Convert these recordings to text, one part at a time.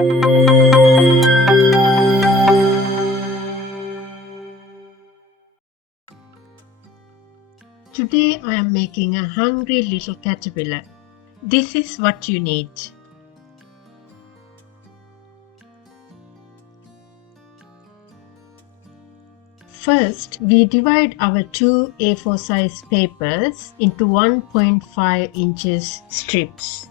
Today I am making a hungry little caterpillar. This is what you need. First, we divide our two A4 size papers into 1.5 inches strips.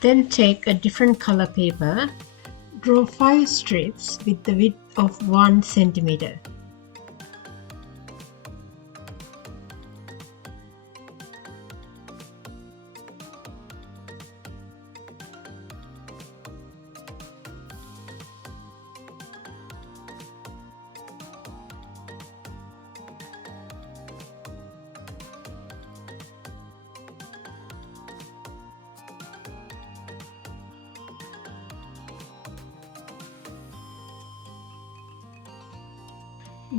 Then take a different color paper, draw 5 strips with the width of 1 centimeter.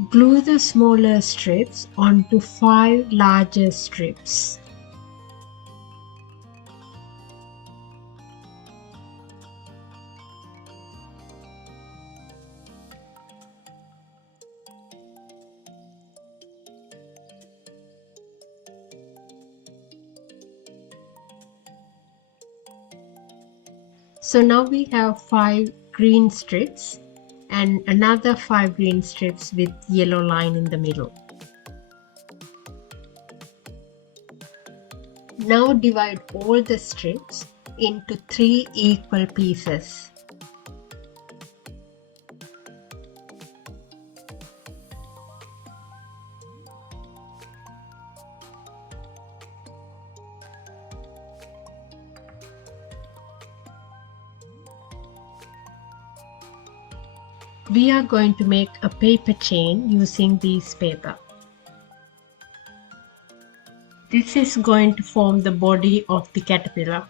Glue the smaller strips onto 5 larger strips. So now we have 5 green strips and another 5 green strips with yellow line in the middle. Now divide all the strips into 3 equal pieces. We are going to make a paper chain using this paper. This is going to form the body of the caterpillar.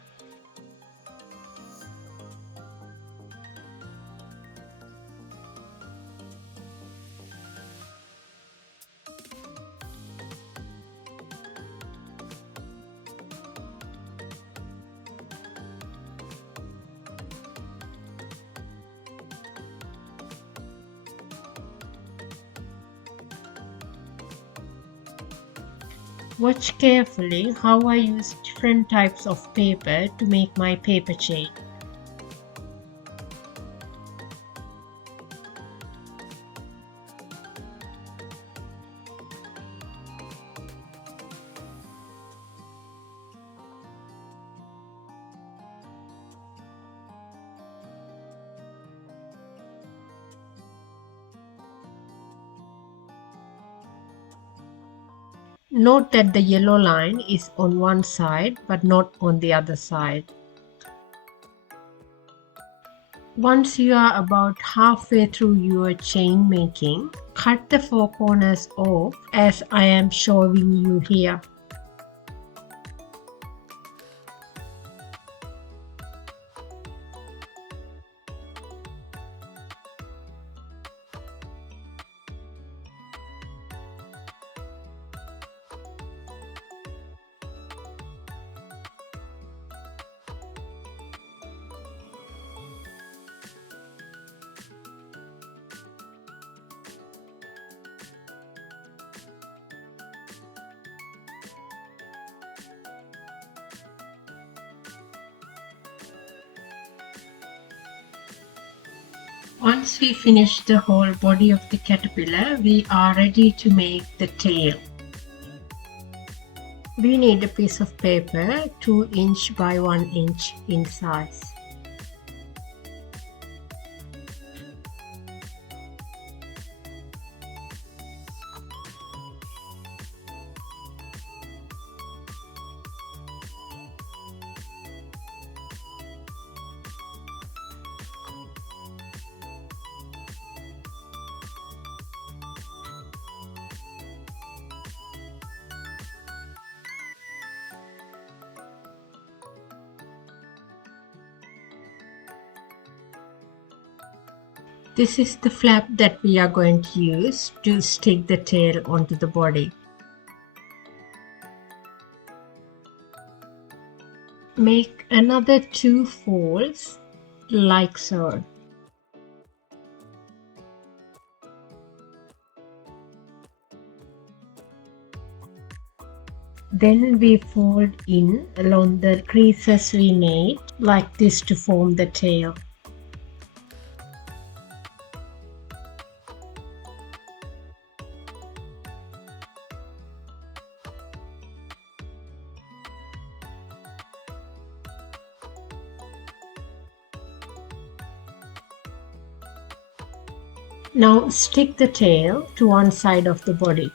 Watch carefully how I use different types of paper to make my paper chain. Note that the yellow line is on one side but not on the other side. Once you are about halfway through your chain making, cut the 4 corners off as I am showing you here. Once we finish the whole body of the caterpillar, we are ready to make the tail. We need a piece of paper 2 inch by 1 inch in size. This is the flap that we are going to use to stick the tail onto the body. Make another 2 folds like so. Then we fold in along the creases we made like this to form the tail. Now stick the tail to one side of the body.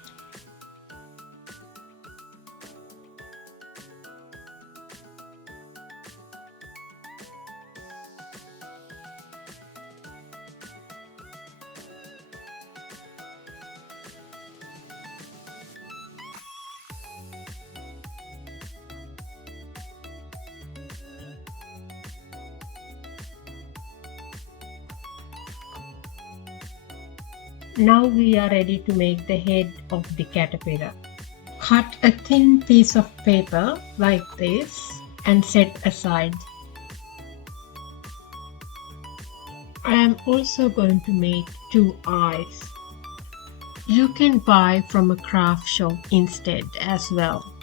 Now we are ready to make the head of the caterpillar. Cut a thin piece of paper like this and set aside. I am also going to make 2 eyes. You can buy from a craft shop instead as well.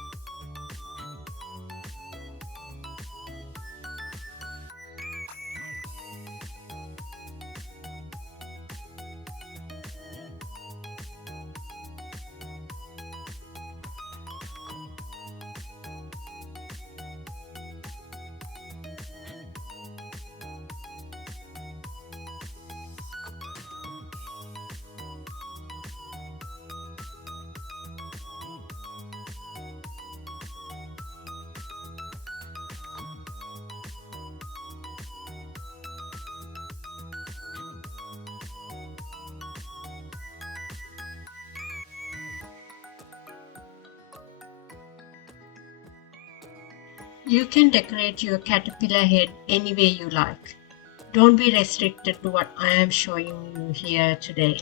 You can decorate your caterpillar head any way you like. Don't be restricted to what I am showing you here today.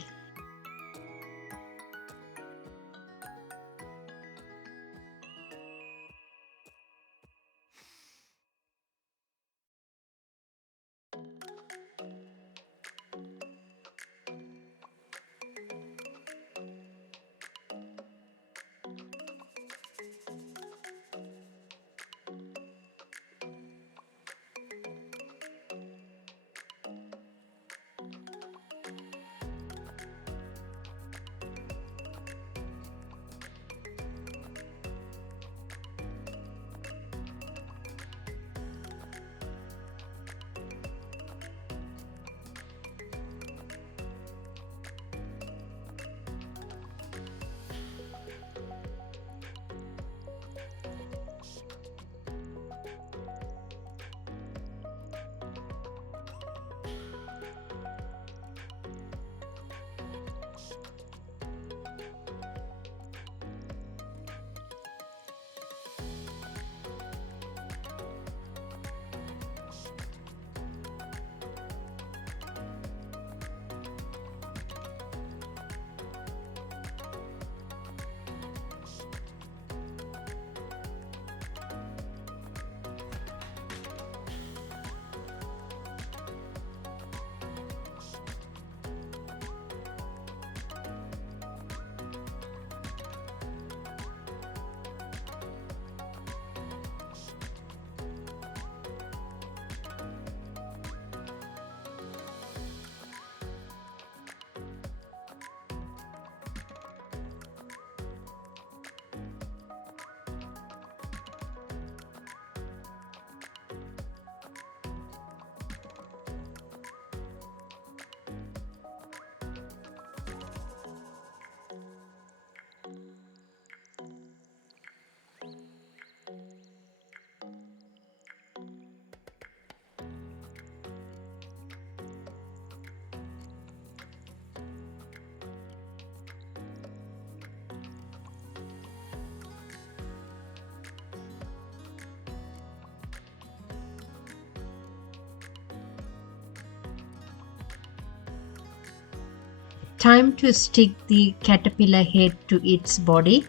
Time to stick the caterpillar head to its body.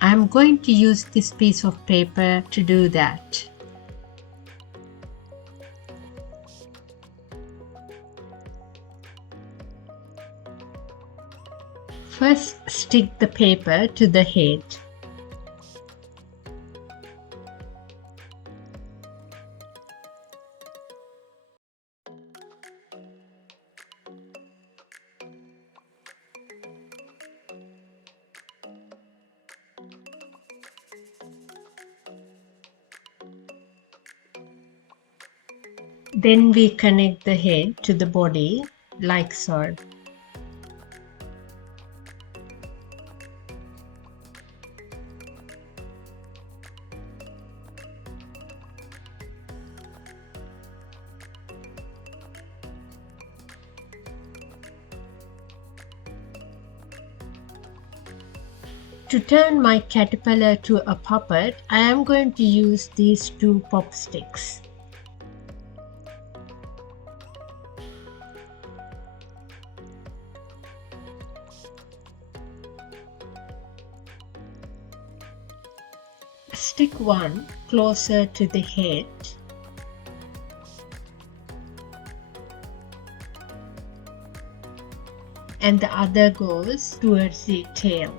I'm going to use this piece of paper to do that. First, stick the paper to the head. Then we connect the head to the body like so. To turn my caterpillar to a puppet, I am going to use these two pop sticks. Stick one closer to the head and the other goes towards the tail.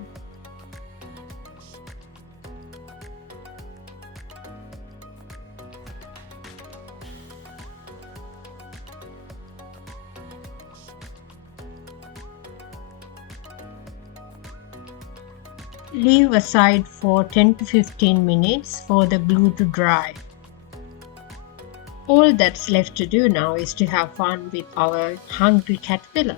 Leave aside for 10 to 15 minutes for the glue to dry. All that's left to do now is to have fun with our hungry caterpillar.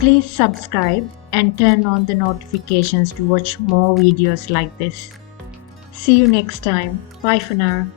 Please subscribe and turn on the notifications to watch more videos like this. See you next time. Bye for now.